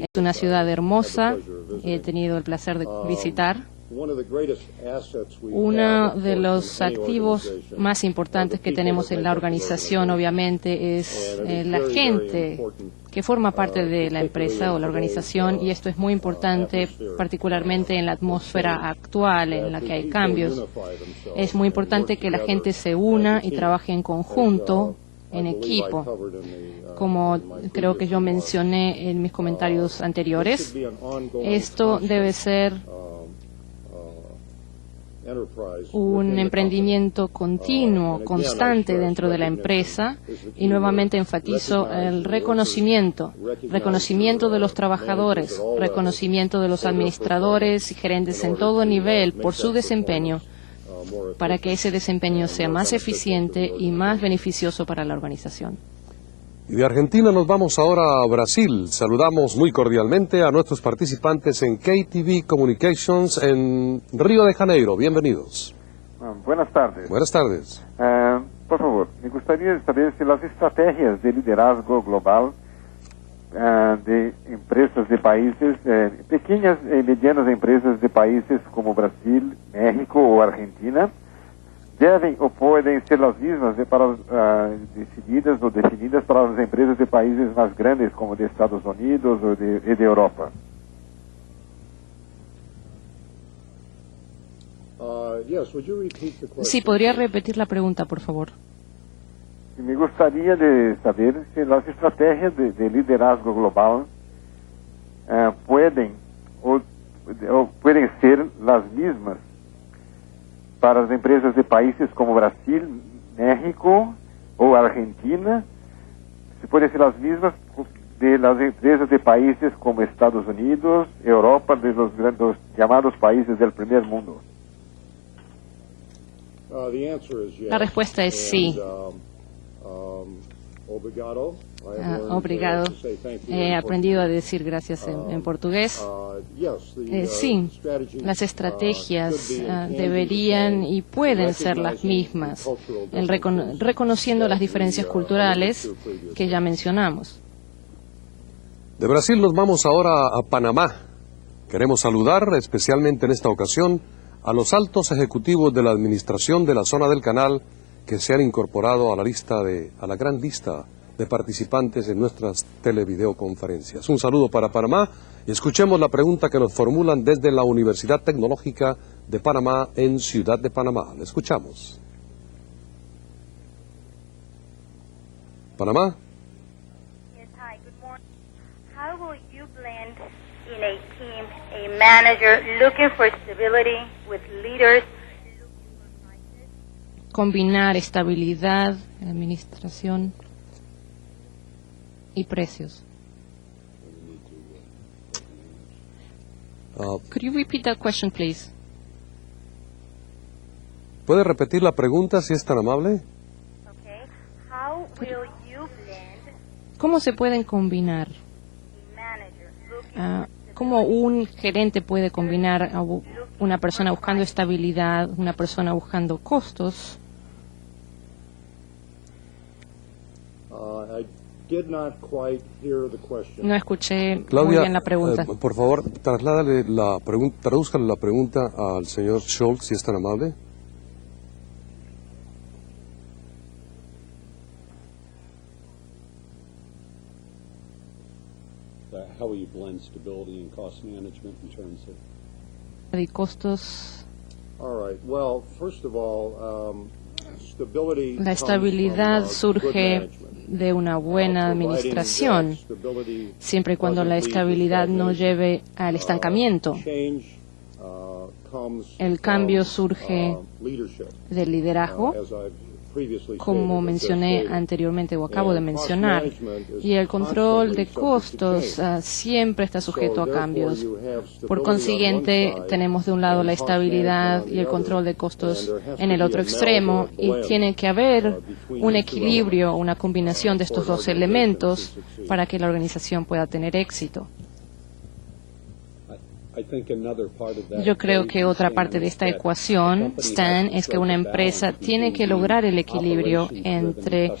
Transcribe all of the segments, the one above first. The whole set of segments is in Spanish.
Es una ciudad hermosa, he tenido el placer de visitar. Uno de los activos más importantes que tenemos en la organización, obviamente, es la gente que forma parte de la empresa o la organización, y esto es muy importante, particularmente en la atmósfera actual en la que hay cambios. Es muy importante que la gente se una y trabaje en conjunto, en equipo. Como creo que yo mencioné en mis comentarios anteriores, esto debe ser un emprendimiento continuo, constante dentro de la empresa, y nuevamente enfatizo el reconocimiento de los trabajadores, reconocimiento de los administradores y gerentes en todo nivel por su desempeño, para que ese desempeño sea más eficiente y más beneficioso para la organización. Y de Argentina nos vamos ahora a Brasil. Saludamos muy cordialmente a nuestros participantes en KTV Communications en Río de Janeiro. Bienvenidos. Buenas tardes. Buenas tardes. Por favor, me gustaría saber si las estrategias de liderazgo global de empresas de países, pequeñas y medianas empresas de países como Brasil, México o Argentina, deben o pueden ser las mismas decididas o definidas para las empresas de países más grandes como de Estados Unidos o de Europa. Sí, ¿podría repetir la pregunta, por favor? Me gustaría de saber si las estrategias de liderazgo global pueden ser las mismas para las empresas de países como Brasil, México o Argentina, se pueden ser las mismas de las empresas de países como Estados Unidos, Europa, de los llamados países del primer mundo. La respuesta es sí. Obrigado. He aprendido a decir gracias en portugués. Sí, las estrategias deberían y pueden ser las mismas, reconociendo las diferencias culturales que ya mencionamos. De Brasil nos vamos ahora a Panamá. Queremos saludar especialmente en esta ocasión a los altos ejecutivos de la administración de la zona del canal que se han incorporado a la gran lista de participantes en nuestras televideoconferencias. Un saludo para Panamá y escuchemos la pregunta que nos formulan desde la Universidad Tecnológica de Panamá en Ciudad de Panamá. La escuchamos. Panamá. Yes, hi, good morning. How will you blend in a team a manager looking for stability with leaders? Combinar estabilidad, administración y precios. Could you repeat that question, please? ¿Puede repetir la pregunta si es tan amable? Okay. How will you blend ¿Cómo se pueden combinar? a manager looking ¿Cómo un gerente puede combinar a una persona buscando estabilidad, una persona buscando costos? No escuché Claudia, muy bien la pregunta. por favor, tradúzcale la pregunta al señor Schultz, si es tan amable. How will you blend stability and cost management in terms of De costos. La estabilidad surge de una buena administración, siempre y cuando la estabilidad no lleve al estancamiento. El cambio surge del liderazgo, como mencioné anteriormente o acabo de mencionar, y el control de costos siempre está sujeto a cambios. Por consiguiente, tenemos de un lado la estabilidad y el control de costos en el otro extremo, y tiene que haber un equilibrio, una combinación de estos dos elementos para que la organización pueda tener éxito. Yo creo que otra parte de esta ecuación, Stan, es que una empresa tiene que lograr el equilibrio entre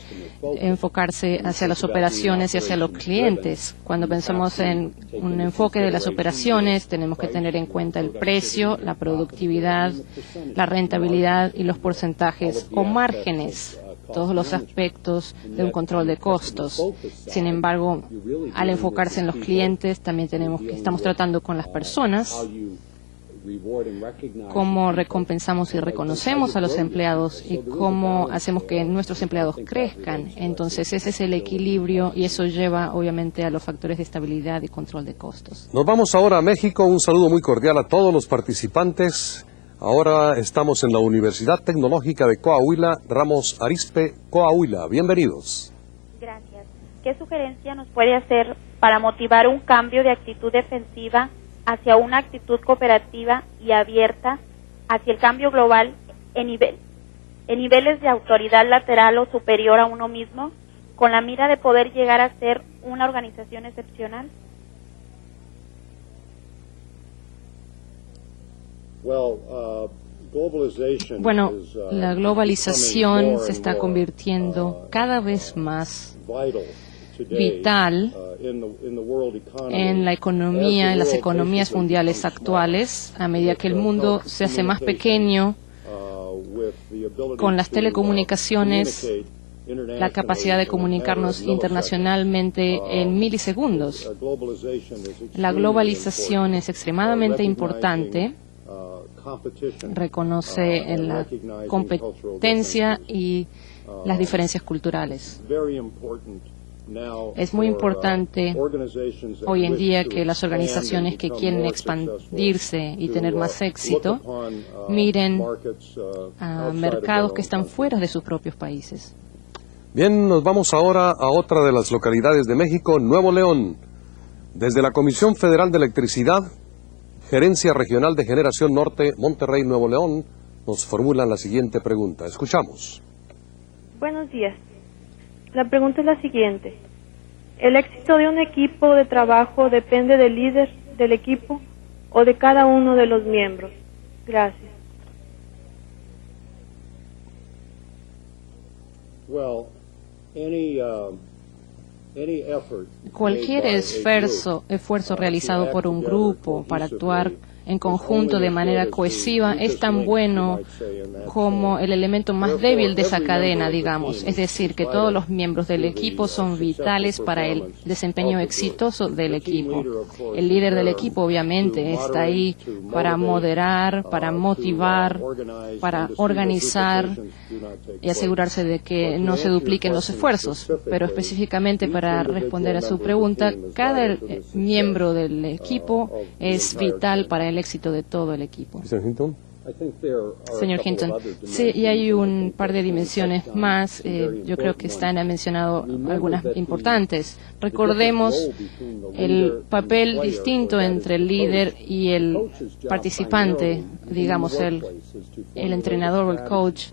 enfocarse hacia las operaciones y hacia los clientes. Cuando pensamos en un enfoque de las operaciones, tenemos que tener en cuenta el precio, la productividad, la rentabilidad y los porcentajes o márgenes, todos los aspectos de un control de costos. Sin embargo, al enfocarse en los clientes, también estamos tratando con las personas, cómo recompensamos y reconocemos a los empleados y cómo hacemos que nuestros empleados crezcan. Entonces, ese es el equilibrio y eso lleva, obviamente, a los factores de estabilidad y control de costos. Nos vamos ahora a México. Un saludo muy cordial a todos los participantes. Ahora estamos en la Universidad Tecnológica de Coahuila, Ramos Arizpe, Coahuila. Bienvenidos. Gracias. ¿Qué sugerencia nos puede hacer para motivar un cambio de actitud defensiva hacia una actitud cooperativa y abierta hacia el cambio global en niveles de autoridad lateral o superior a uno mismo, con la mira de poder llegar a ser una organización excepcional? Bueno, la globalización se está convirtiendo cada vez más vital en la economía, en las economías mundiales actuales, a medida que el mundo se hace más pequeño, con las telecomunicaciones, la capacidad de comunicarnos internacionalmente en milisegundos. La globalización es extremadamente importante, reconoce la competencia y las diferencias culturales. Es muy importante hoy en día que las organizaciones que quieren expandirse y tener más éxito miren a mercados que están fuera de sus propios países. Bien, nos vamos ahora a otra de las localidades de México, Nuevo León. Desde la Comisión Federal de Electricidad, Gerencia Regional de Generación Norte, Monterrey, Nuevo León, nos formulan la siguiente pregunta. Escuchamos. Buenos días. La pregunta es la siguiente. ¿El éxito de un equipo de trabajo depende del líder del equipo o de cada uno de los miembros? Gracias. Cualquier esfuerzo realizado por un grupo para actuar en conjunto de manera cohesiva es tan bueno como el elemento más débil de esa cadena, digamos. Es decir, que todos los miembros del equipo son vitales para el desempeño exitoso del equipo. El líder del equipo, obviamente, está ahí para moderar, para motivar, para organizar y asegurarse de que no se dupliquen los esfuerzos. Pero específicamente para responder a su pregunta, cada miembro del equipo es vital para el éxito de todo el equipo. Señor Hinton, sí, y hay un par de dimensiones más. Yo creo que Stan ha mencionado algunas importantes. Recordemos el papel distinto entre el líder y el participante, digamos, el entrenador o el coach.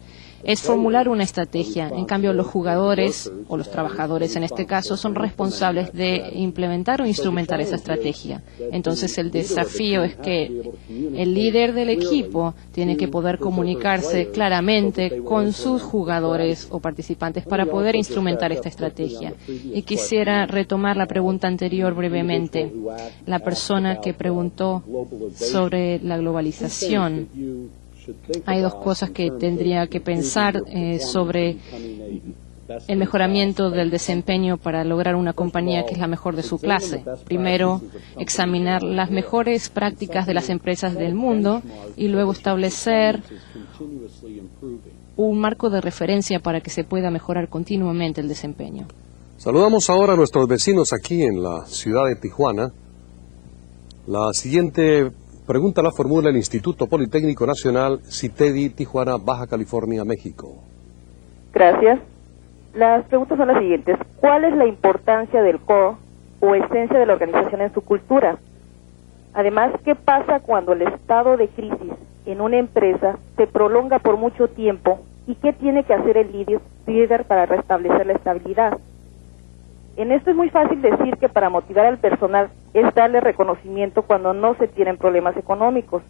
Es formular una estrategia. En cambio, los jugadores, o los trabajadores en este caso, son responsables de implementar o instrumentar esa estrategia. Entonces, el desafío es que el líder del equipo tiene que poder comunicarse claramente con sus jugadores o participantes para poder instrumentar esta estrategia. Y quisiera retomar la pregunta anterior brevemente. La persona que preguntó sobre la globalización. Hay dos cosas que tendría que pensar sobre el mejoramiento del desempeño para lograr una compañía que es la mejor de su clase. Primero, examinar las mejores prácticas de las empresas del mundo y luego establecer un marco de referencia para que se pueda mejorar continuamente el desempeño. Saludamos ahora a nuestros vecinos aquí en la ciudad de Tijuana. La siguiente pregunta la formula el Instituto Politécnico Nacional, CITEDI, Tijuana, Baja California, México. Gracias. Las preguntas son las siguientes. ¿Cuál es la importancia del core o esencia de la organización en su cultura? Además, ¿qué pasa cuando el estado de crisis en una empresa se prolonga por mucho tiempo y qué tiene que hacer el líder para restablecer la estabilidad? En esto es muy fácil decir que para motivar al personal es darle reconocimiento cuando no se tienen problemas económicos.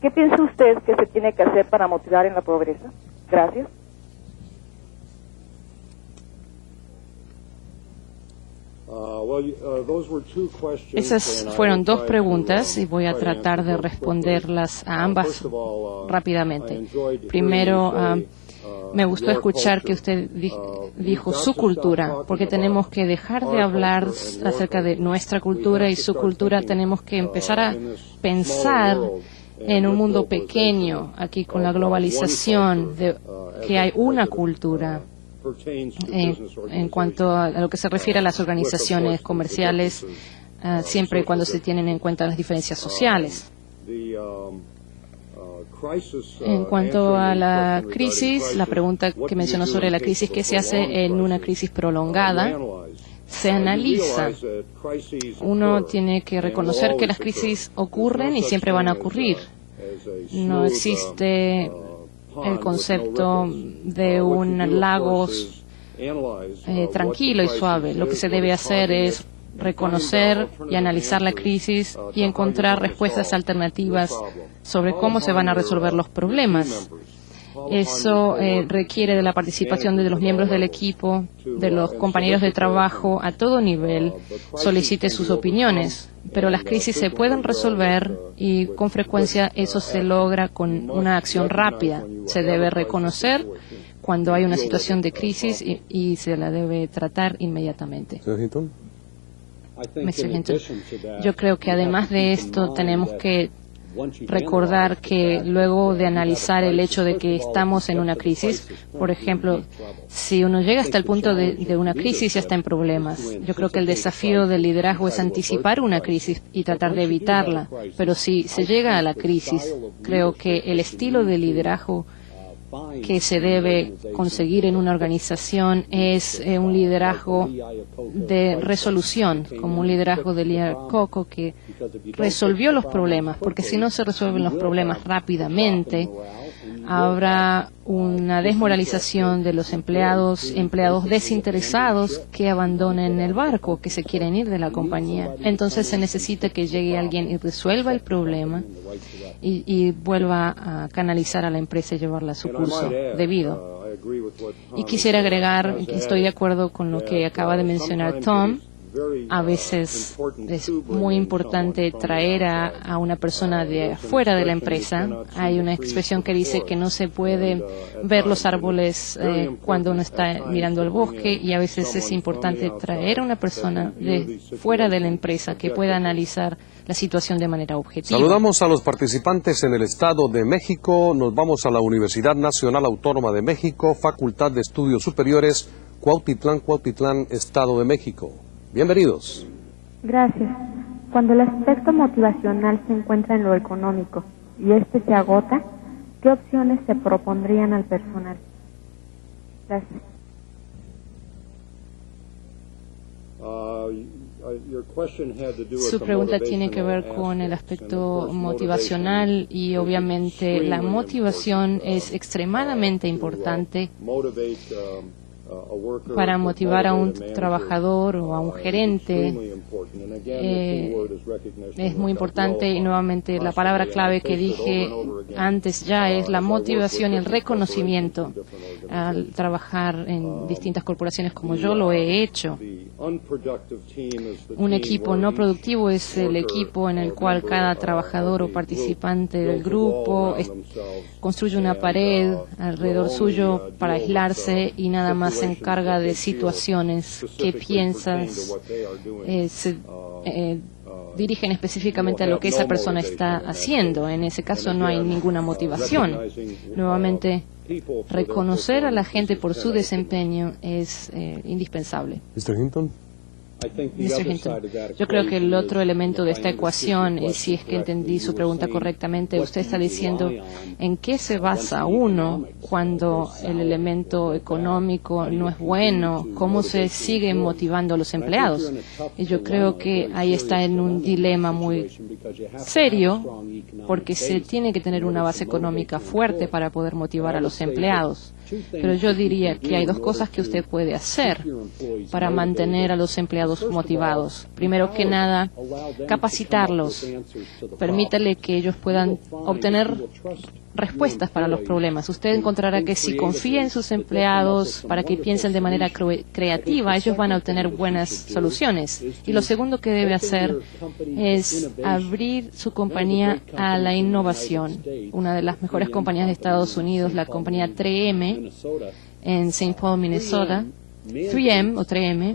¿Qué piensa usted que se tiene que hacer para motivar en la pobreza? Gracias. Esas fueron dos preguntas y voy a tratar de responderlas a ambas rápidamente. Primero, me gustó escuchar que usted dijo su cultura, porque tenemos que dejar de hablar acerca de nuestra cultura y su cultura. Tenemos que empezar a pensar en un mundo pequeño, aquí con la globalización, de que hay una cultura. En cuanto a lo que se refiere a las organizaciones comerciales, siempre y cuando se tienen en cuenta las diferencias sociales. En cuanto a la crisis, la pregunta que mencionó sobre la crisis, ¿qué se hace en una crisis prolongada? Se analiza. Uno tiene que reconocer que las crisis ocurren y siempre van a ocurrir. No existe el concepto de un lago tranquilo y suave. Lo que se debe hacer es reconocer y analizar la crisis y encontrar respuestas alternativas sobre cómo se van a resolver los problemas. Eso requiere de la participación de los miembros del equipo, de los compañeros de trabajo a todo nivel. Solicite sus opiniones, pero las crisis se pueden resolver y con frecuencia eso se logra con una acción rápida. Se debe reconocer cuando hay una situación de crisis y se la debe tratar inmediatamente. Mr. Hinton, yo creo que además de esto tenemos que recordar que luego de analizar el hecho de que estamos en una crisis, por ejemplo, si uno llega hasta el punto de una crisis ya está en problemas. Yo creo que el desafío del liderazgo es anticipar una crisis y tratar de evitarla. Pero si se llega a la crisis, creo que el estilo de liderazgo que se debe conseguir en una organización es un liderazgo de resolución, como un liderazgo del líder Coco que resolvió los problemas, porque si no se resuelven los problemas rápidamente, habrá una desmoralización de los empleados desinteresados que abandonen el barco, que se quieren ir de la compañía. Entonces se necesita que llegue alguien y resuelva el problema y vuelva a canalizar a la empresa y llevarla a su curso debido. Y quisiera agregar que estoy de acuerdo con lo que acaba de mencionar Tom. A veces es muy importante traer a una persona de afuera de la empresa. Hay una expresión que dice que no se puede ver los árboles cuando uno está mirando el bosque, y a veces es importante traer a una persona de fuera de la empresa que pueda analizar la situación de manera objetiva. Saludamos a los participantes en el Estado de México. Nos vamos a la Universidad Nacional Autónoma de México, Facultad de Estudios Superiores, Cuautitlán, Estado de México. Bienvenidos. Gracias. Cuando el aspecto motivacional se encuentra en lo económico y este se agota, ¿qué opciones se propondrían al personal? Gracias. Su pregunta tiene que ver con el aspecto motivacional y obviamente la motivación es extremadamente importante para motivar a un trabajador o a un gerente. Es muy importante, y nuevamente la palabra clave que dije antes ya es la motivación y el reconocimiento al trabajar en distintas corporaciones como yo lo he hecho. Un equipo no productivo es el equipo en el cual cada trabajador o participante del grupo construye una pared alrededor suyo para aislarse y nada más se encarga de situaciones que piensas, se dirigen específicamente a lo que esa persona está haciendo. En ese caso no hay ninguna motivación. Nuevamente, reconocer a la gente por su desempeño es indispensable. Mr. Hinton. Mr. Hinton, yo creo que el otro elemento de esta ecuación, y si es que entendí su pregunta correctamente, usted está diciendo en qué se basa uno cuando el elemento económico no es bueno, cómo se sigue motivando a los empleados. Y yo creo que ahí está en un dilema muy serio, porque se tiene que tener una base económica fuerte para poder motivar a los empleados. Pero yo diría que hay dos cosas que usted puede hacer para mantener a los empleados motivados. Primero que nada, capacitarlos. Permítale que ellos puedan obtener respuestas para los problemas. Usted encontrará que si confía en sus empleados para que piensen de manera creativa, ellos van a obtener buenas soluciones. Y lo segundo que debe hacer es abrir su compañía a la innovación. Una de las mejores compañías de Estados Unidos, la compañía 3M, en St. Paul, Minnesota, 3M o 3M,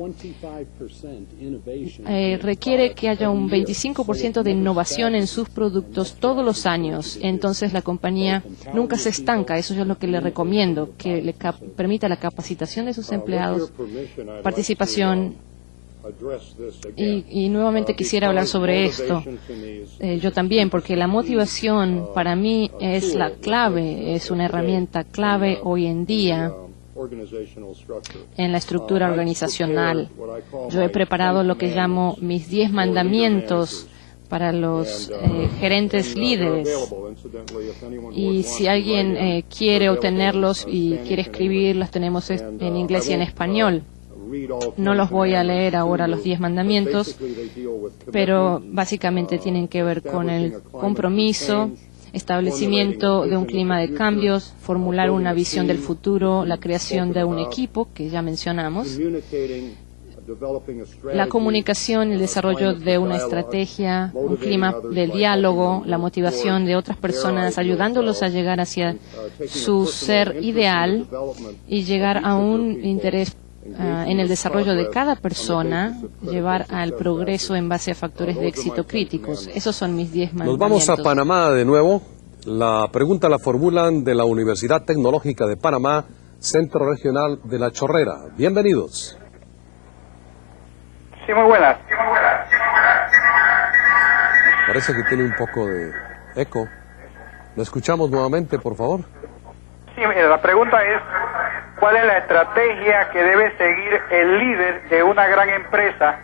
requiere que haya un 25% de innovación en sus productos todos los años. Entonces la compañía nunca se estanca. Eso es lo que le recomiendo, que le permita la capacitación de sus empleados, participación. Y nuevamente quisiera hablar sobre esto. Yo también, porque la motivación para mí es la clave, es una herramienta clave hoy en día en la estructura organizacional. Yo he preparado lo que llamo mis 10 mandamientos para los gerentes líderes. Y si alguien quiere obtenerlos y quiere escribir, los tenemos en inglés y en español. No los voy a leer ahora, los 10 mandamientos, pero básicamente tienen que ver con el compromiso, establecimiento de un clima de cambios, formular una visión del futuro, la creación de un equipo, que ya mencionamos, la comunicación, el desarrollo de una estrategia, un clima de diálogo, la motivación de otras personas, ayudándolos a llegar hacia su ser ideal y llegar a un interés en el desarrollo de cada persona, llevar al progreso en base a factores de éxito críticos. Esos son mis 10 mandamientos. Nos vamos a Panamá de nuevo. La pregunta la formulan de la Universidad Tecnológica de Panamá, Centro Regional de La Chorrera. Bienvenidos. Sí, muy buenas. Parece que tiene un poco de eco. ¿Lo escuchamos nuevamente, por favor? Sí, mira, la pregunta es, ¿cuál es la estrategia que debe seguir el líder de una gran empresa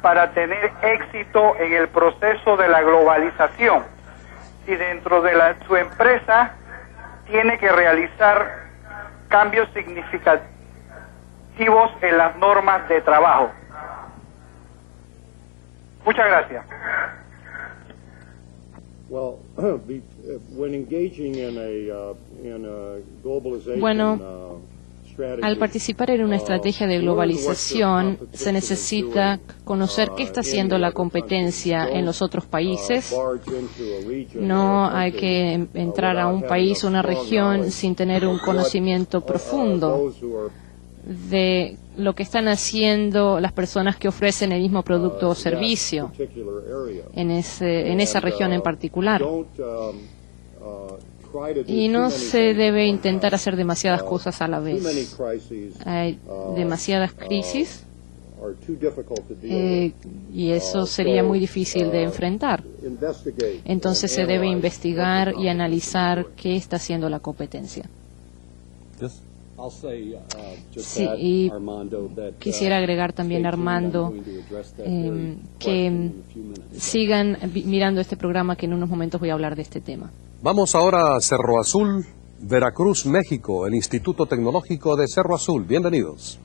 para tener éxito en el proceso de la globalización? Si dentro de su empresa tiene que realizar cambios significativos en las normas de trabajo. Muchas gracias. Bueno, al participar en una estrategia de globalización, se necesita conocer qué está haciendo la competencia en los otros países. No hay que entrar a un país o una región sin tener un conocimiento profundo de lo que están haciendo las personas que ofrecen el mismo producto o servicio en esa región en particular. Y no se debe intentar hacer demasiadas cosas a la vez. Hay demasiadas crisis y eso sería muy difícil de enfrentar. Entonces se debe investigar y analizar qué está haciendo la competencia. Sí, y quisiera agregar también, Armando, que sigan mirando este programa, que en unos momentos voy a hablar de este tema. Vamos ahora a Cerro Azul, Veracruz, México, el Instituto Tecnológico de Cerro Azul. Bienvenidos.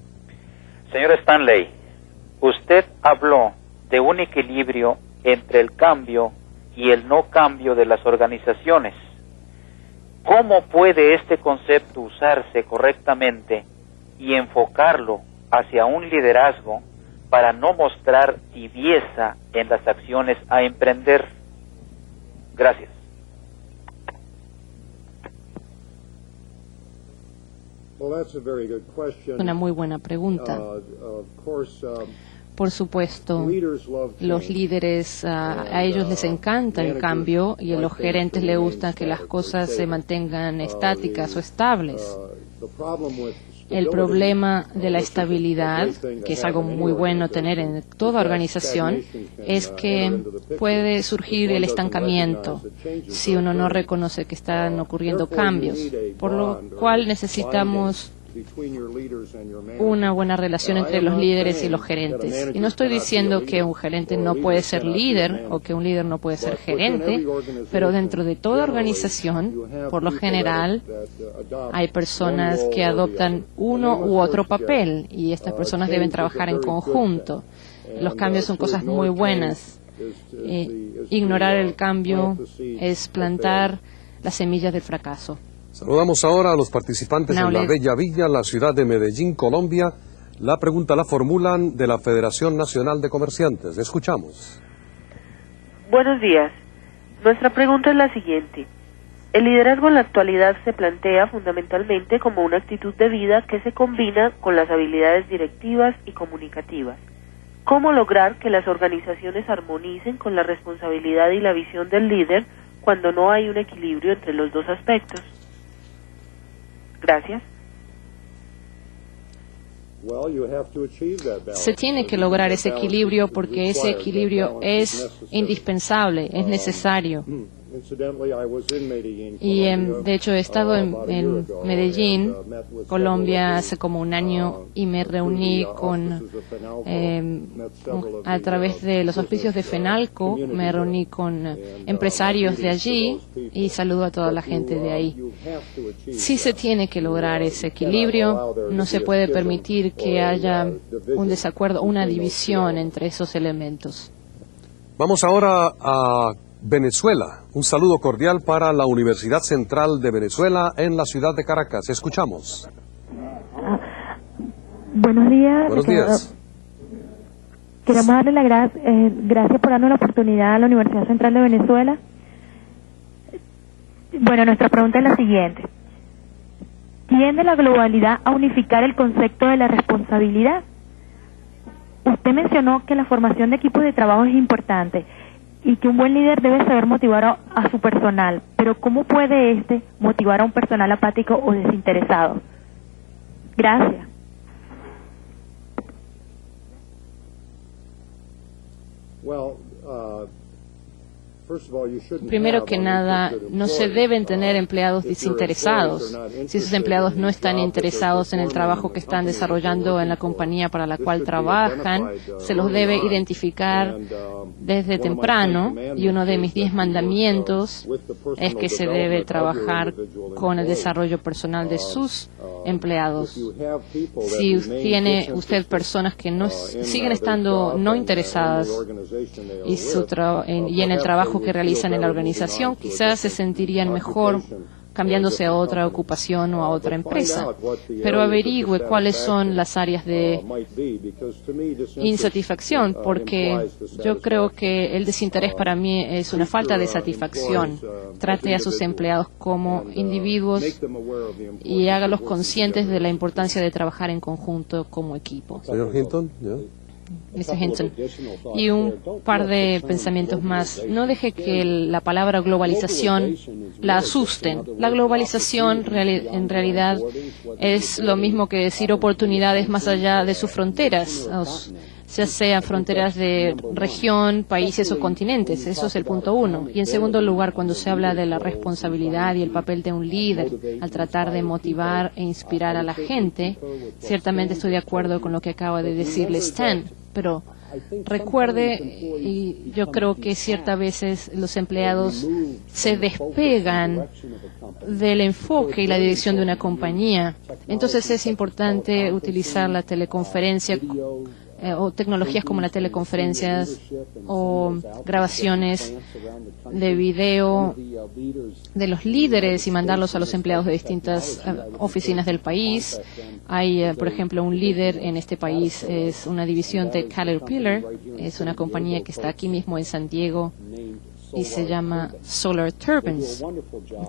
Señor Stanley, usted habló de un equilibrio entre el cambio y el no cambio de las organizaciones. ¿Cómo puede este concepto usarse correctamente y enfocarlo hacia un liderazgo para no mostrar tibieza en las acciones a emprender? Gracias. Una muy buena pregunta. Por supuesto, los líderes, a ellos les encanta el cambio y a los gerentes les gusta que las cosas se mantengan estáticas o estables. El problema de la estabilidad, que es algo muy bueno tener en toda organización, es que puede surgir el estancamiento si uno no reconoce que están ocurriendo cambios, por lo cual necesitamos una buena relación entre los líderes y los gerentes. Y no estoy diciendo que un gerente no puede ser líder o que un líder no puede ser gerente, pero dentro de toda organización, por lo general, hay personas que adoptan uno u otro papel y estas personas deben trabajar en conjunto. Los cambios son cosas muy buenas. Ignorar el cambio es plantar las semillas del fracaso. Saludamos ahora a los participantes en la Bella Villa, la ciudad de Medellín, Colombia. La pregunta la formulan de la Federación Nacional de Comerciantes. Escuchamos. Buenos días. Nuestra pregunta es la siguiente. El liderazgo en la actualidad se plantea fundamentalmente como una actitud de vida que se combina con las habilidades directivas y comunicativas. ¿Cómo lograr que las organizaciones armonicen con la responsabilidad y la visión del líder cuando no hay un equilibrio entre los dos aspectos? Gracias. Se tiene que lograr ese equilibrio porque ese equilibrio es indispensable, es necesario. Y de hecho he estado en Medellín, Colombia, hace como un año y me reuní a través de los auspicios de FENALCO, me reuní con empresarios de allí y saludo a toda la gente de ahí. Sí se tiene que lograr ese equilibrio, no se puede permitir que haya un desacuerdo, una división entre esos elementos. Vamos ahora a Venezuela. Un saludo cordial para la Universidad Central de Venezuela en la ciudad de Caracas. Escuchamos. Buenos días. Buenos días. Queremos darle las gracias por darnos la oportunidad a la Universidad Central de Venezuela. Bueno, nuestra pregunta es la siguiente. ¿Tiende la globalidad a unificar el concepto de la responsabilidad? Usted mencionó que la formación de equipos de trabajo es importante y que un buen líder debe saber motivar a su personal, pero ¿cómo puede motivar a un personal apático o desinteresado? Gracias. Primero que nada, no se deben tener empleados desinteresados. Si esos empleados no están interesados en el trabajo que están desarrollando en la compañía para la cual trabajan, se los debe identificar desde temprano. Y uno de mis 10 mandamientos es que se debe trabajar con el desarrollo personal de sus empleados. Si tiene usted personas que siguen estando no interesadas y en el trabajo que realizan en la organización, quizás se sentirían mejor cambiándose a otra ocupación o a otra empresa. Pero averigüe cuáles son las áreas de insatisfacción, porque yo creo que el desinterés para mí es una falta de satisfacción. Trate a sus empleados como individuos y hágalos conscientes de la importancia de trabajar en conjunto como equipo. Señor Hinton, Mr. Hinton. Y un par de pensamientos más. No deje que la palabra globalización la asusten. La globalización en realidad es lo mismo que decir oportunidades más allá de sus fronteras, ya sean fronteras de región, países o continentes. Eso es el punto uno. Y en segundo lugar, cuando se habla de la responsabilidad y el papel de un líder al tratar de motivar e inspirar a la gente, ciertamente estoy de acuerdo con lo que acaba de decirle Stan, pero recuerde, y yo creo que ciertas veces los empleados se despegan del enfoque y la dirección de una compañía. Entonces es importante utilizar la teleconferencia o tecnologías como las teleconferencias o grabaciones de video de los líderes y mandarlos a los empleados de distintas oficinas del país. Hay, por ejemplo, un líder en este país, es una división de Caterpillar, es una compañía que está aquí mismo en San Diego y se llama Solar Turbines,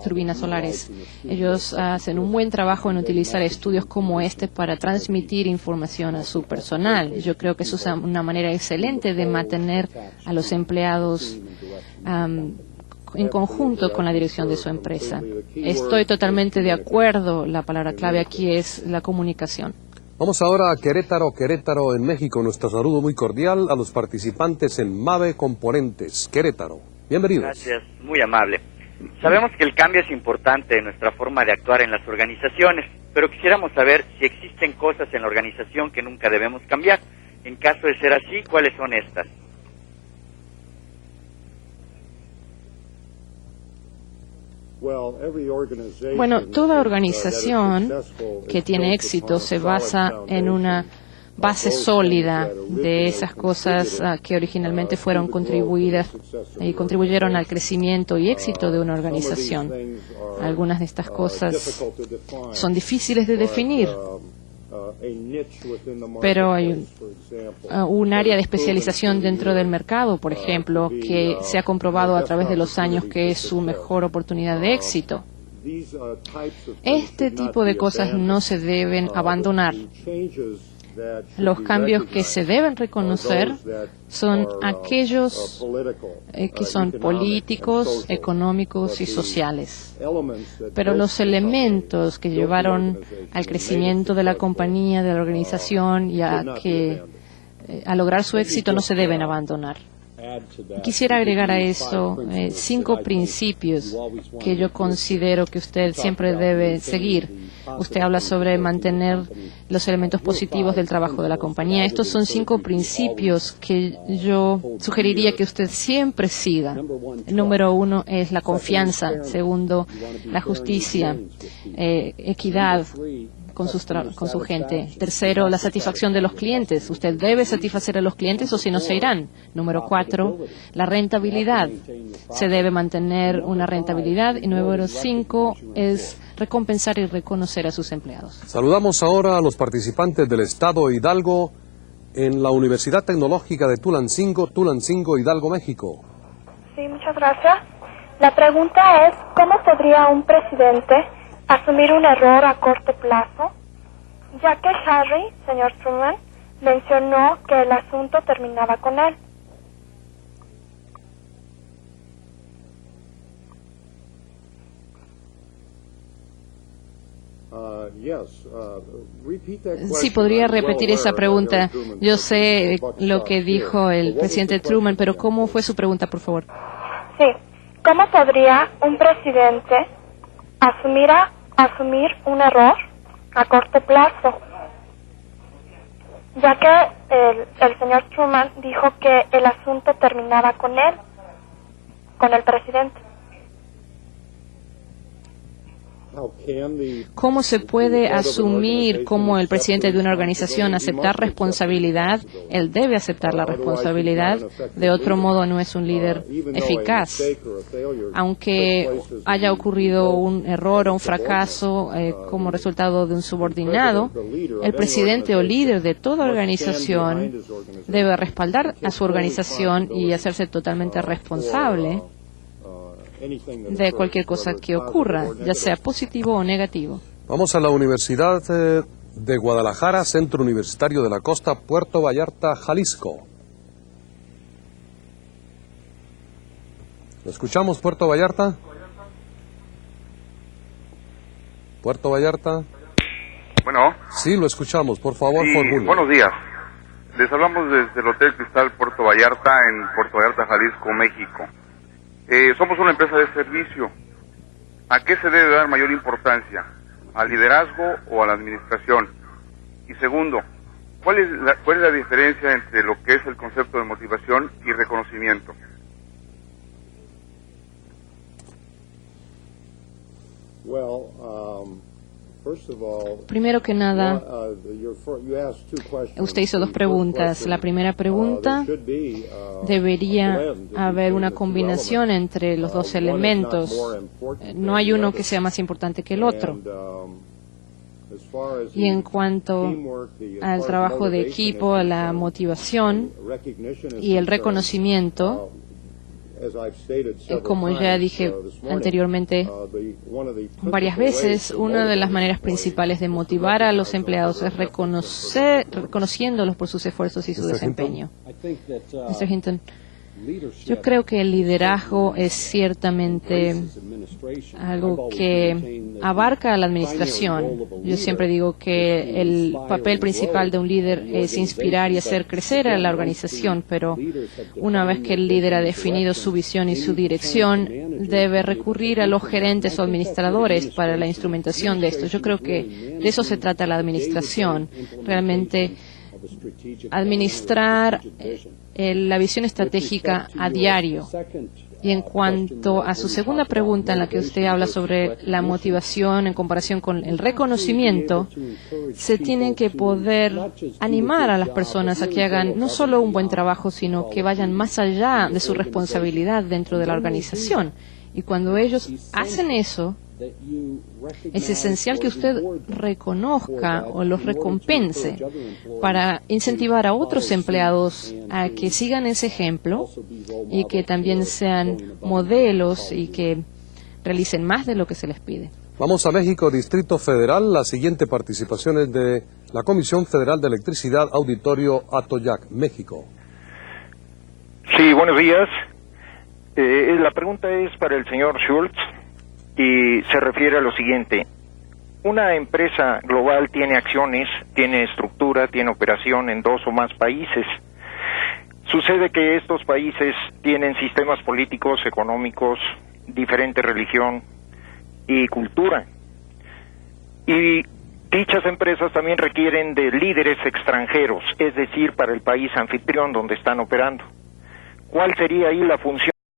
turbinas solares. Ellos hacen un buen trabajo en utilizar estudios como este para transmitir información a su personal. Yo creo que eso es una manera excelente de mantener a los empleados en conjunto con la dirección de su empresa. Estoy totalmente de acuerdo. La palabra clave aquí es la comunicación. Vamos ahora a Querétaro, en México. Nuestro saludo muy cordial a los participantes en MAVE Componentes. Querétaro. Bienvenidos. Gracias, muy amable. Sabemos que el cambio es importante en nuestra forma de actuar en las organizaciones, pero quisiéramos saber si existen cosas en la organización que nunca debemos cambiar. En caso de ser así, ¿cuáles son estas? Bueno, toda organización que tiene éxito se basa en una base sólida de esas cosas que originalmente fueron contribuidas y contribuyeron al crecimiento y éxito de una organización. Algunas de estas cosas son difíciles de definir, pero hay un área de especialización dentro del mercado, por ejemplo, que se ha comprobado a través de los años que es su mejor oportunidad de éxito. Este tipo de cosas no se deben abandonar. Los cambios que se deben reconocer son aquellos que son políticos, económicos y sociales. Pero los elementos que llevaron al crecimiento de la compañía, de la organización y a lograr su éxito no se deben abandonar. Quisiera agregar a eso 5 principios que yo considero que usted siempre debe seguir. Usted habla sobre mantener los elementos positivos del trabajo de la compañía. Estos son 5 principios que yo sugeriría que usted siempre siga. El número 1 es la confianza. Segundo, la justicia, equidad con su gente. Tercero, la satisfacción de los clientes. Usted debe satisfacer a los clientes o si no se irán. Número 4, la rentabilidad. Se debe mantener una rentabilidad. Y número 5 es recompensar y reconocer a sus empleados. Saludamos ahora a los participantes del Estado Hidalgo en la Universidad Tecnológica de Tulancingo, Hidalgo, México. Sí, muchas gracias. La pregunta es, ¿cómo podría un presidente asumir un error a corto plazo, ya que Harry, señor Truman, mencionó que el asunto terminaba con él? Sí, podría repetir esa pregunta. Yo sé lo que dijo el presidente Truman, pero ¿cómo fue su pregunta, por favor? Sí, ¿cómo podría un presidente asumir un error a corto plazo, ya que el señor Truman dijo que el asunto terminaba con él, con el presidente? ¿Cómo se puede asumir como el presidente de una organización aceptar responsabilidad? Él debe aceptar la responsabilidad, de otro modo no es un líder eficaz. Aunque haya ocurrido un error o un fracaso como resultado de un subordinado, el presidente o líder de toda organización debe respaldar a su organización y hacerse totalmente responsable de cualquier cosa que ocurra, ya sea positivo o negativo. Vamos a la Universidad de Guadalajara, Centro Universitario de la Costa, Puerto Vallarta, Jalisco. ¿Lo escuchamos, Puerto Vallarta? Puerto Vallarta. Bueno. Sí, lo escuchamos. Por favor, sí, formule. Buenos días. Les hablamos desde el Hotel Cristal Puerto Vallarta, en Puerto Vallarta, Jalisco, México. Somos una empresa de servicio. ¿A qué se debe dar mayor importancia? ¿Al liderazgo o a la administración? Y segundo, ¿cuál es la diferencia entre lo que es el concepto de motivación y reconocimiento? Primero que nada, usted hizo 2 preguntas. La primera pregunta, debería haber una combinación entre los 2 elementos. No hay uno que sea más importante que el otro. Y en cuanto al trabajo de equipo, a la motivación y el reconocimiento, como ya dije anteriormente varias veces, una de las maneras principales de motivar a los empleados es reconociéndolos por sus esfuerzos y su desempeño. Mr. Hinton, yo creo que el liderazgo es ciertamente algo que abarca a la administración. Yo siempre digo que el papel principal de un líder es inspirar y hacer crecer a la organización, pero una vez que el líder ha definido su visión y su dirección, debe recurrir a los gerentes o administradores para la instrumentación de esto. Yo creo que de eso se trata la administración, realmente administrar la visión estratégica a diario. Y en cuanto a su segunda pregunta, en la que usted habla sobre la motivación en comparación con el reconocimiento, se tiene que poder animar a las personas a que hagan no solo un buen trabajo, sino que vayan más allá de su responsabilidad dentro de la organización. Y cuando ellos hacen eso, es esencial que usted reconozca o los recompense para incentivar a otros empleados a que sigan ese ejemplo y que también sean modelos y que realicen más de lo que se les pide. Vamos a México, Distrito Federal. La siguiente participación es de la Comisión Federal de Electricidad, Auditorio Atoyac, México. Sí, buenos días. La pregunta es para el señor Schultz y se refiere a lo siguiente. Una empresa global tiene acciones, tiene estructura, tiene operación en 2 o más países. Sucede que estos países tienen sistemas políticos, económicos, diferente religión y cultura. Y dichas empresas también requieren de líderes extranjeros, es decir, para el país anfitrión donde están operando. ¿Cuál sería ahí la función